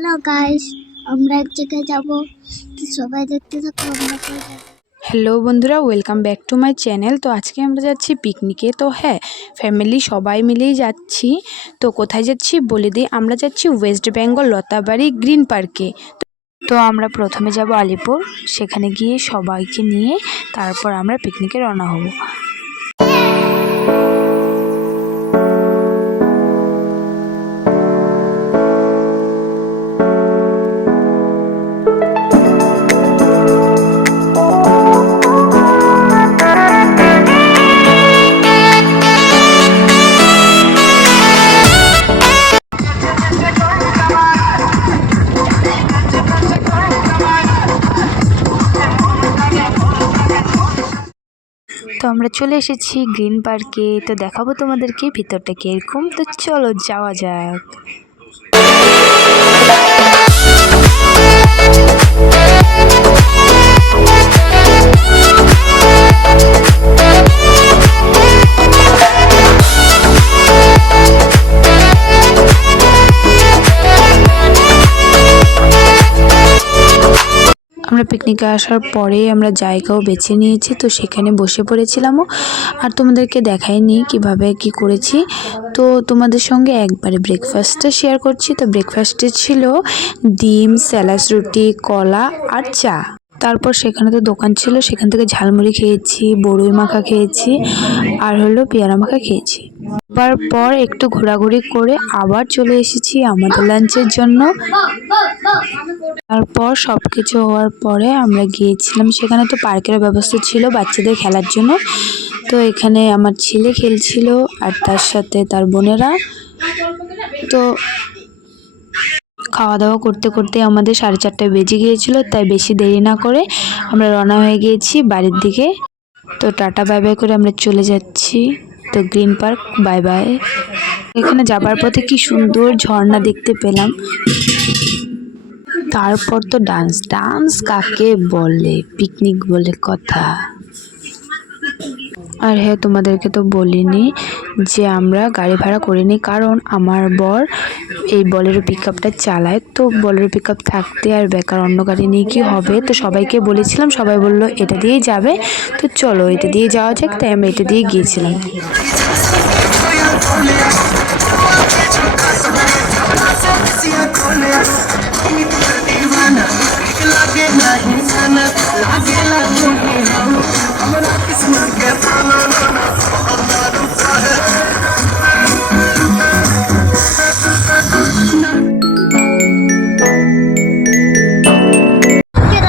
Hello guys, আমরা এক জায়গায় যাব, তো সবাই দেখতে থাকো। আমরা কোথায় যাব? হ্যালো বন্ধুরা, welcome back to my channel. তো আজকে আমরা যাচ্ছি পিকনিকে। তো হ্যাঁ, ফ্যামিলি সবাই মিলেই যাচ্ছি। তো কোথায় যাচ্ছি বলে দিই, আমরা যাচ্ছি ওয়েস্ট বেঙ্গল লতাবাড়ি গ্রিন পার্কে। তো আমরা প্রথমে যাব আলিপুর, সেখানে গিয়ে সবাইকে নিয়ে তারপর আমরা পিকনিকে রওনা হব। তো আমরা চলে এসেছি গ্রিন পার্কে। তো দেখাবো তোমাদেরকে ভিতরটা কীরকম। তো চলো যাওয়া যাক। আমরা পিকনিকে আসার পরে আমরা জায়গাও বেছে নিয়েছি, তো সেখানে বসে পড়েছিলামও। আর তোমাদেরকে দেখাইনি কিভাবে কি করেছি, তো তোমাদের সঙ্গে একবারে ব্রেকফাস্টটা শেয়ার করছি। তো ব্রেকফাস্টে ছিল ডিম, স্যালাড, রুটি, কলা আর চা। তারপর সেখানে তো দোকান ছিল, সেখান থেকে ঝালমুড়ি খেয়েছি, বড়ই মাখা খেয়েছি, আর হলো পেয়ারা মাখা খেয়েছি। তারপর একটু ঘোরাঘুরি করে আবার চলে এসেছি আমাদের লাঞ্চের জন্য। তারপর সব কিছু হওয়ার পরে আমরা গিয়েছিলাম, সেখানে তো পার্কের ব্যবস্থা ছিল বাচ্চাদের খেলার জন্য। তো এখানে আমার ছেলে খেলছিল আর তার সাথে তার বোনেরা। তো খাওয়া দাওয়া করতে করতে আমাদের 4:30 বেজে গিয়েছিল, তাই বেশি দেরি না করে আমরা রওনা হয়ে গিয়েছি বাড়ির দিকে। তো টাটা বাই বাই করে আমরা চলে যাচ্ছি। তো গ্রিন পার্ক বাই বাই। এখানে যাবার পথে কি সুন্দর ঝর্ণা দেখতে পেলাম। তারপর তো ডান্স কাকে বলে, পিকনিক বলে কথা। আর হ্যাঁ, তোমাদেরকে তো বলিনি যে আমরা গাড়ি ভাড়া করিনি, কারণ আমার বর এই বলেরো পিকআপটা চালায়। তো বলেরো পিকআপ থাকতে আর বেকার অন্য গাড়ি নিয়ে কি হবে। তো সবাইকে বলেছিলাম, সবাই বলল এটা দিয়েই যাবে। তো চলো এটা দিয়ে যাওয়া যাক, তাই আমরা এটা দিয়ে গিয়েছিলাম।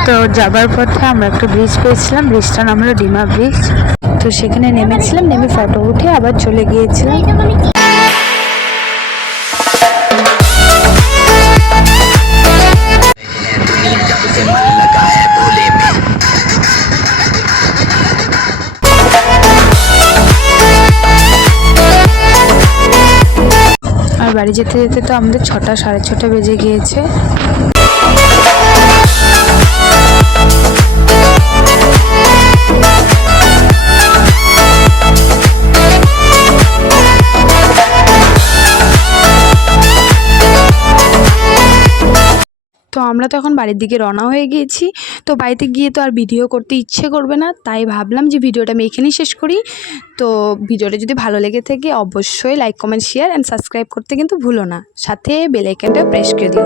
তো যাবার পথে আমরা একটা ব্রিজ পেয়েছিলাম, ব্রিজটার নাম হলো ডিমা ব্রিজ। তো সেখানে নেমেছিলাম, নেমে ফটো উঠে আবার চলে গিয়েছিলাম। আর বাড়ি যেতে যেতে তো আমাদের 6টা, 6:30 বেজে গিয়েছে। তো আমরা তো এখন বাড়ির দিকে রওনা হয়ে গিয়েছি। তো বাড়িতে গিয়ে তো আর ভিডিও করতে ইচ্ছে করবে না, তাই ভাবলাম যে ভিডিওটা আমি এখানেই শেষ করি। তো ভিডিওটা যদি ভালো লেগে থাকে অবশ্যই like, comment, share and subscribe করতে কিন্তু ভুলো না, সাথে বেল আইকনটা প্রেস করে দিও।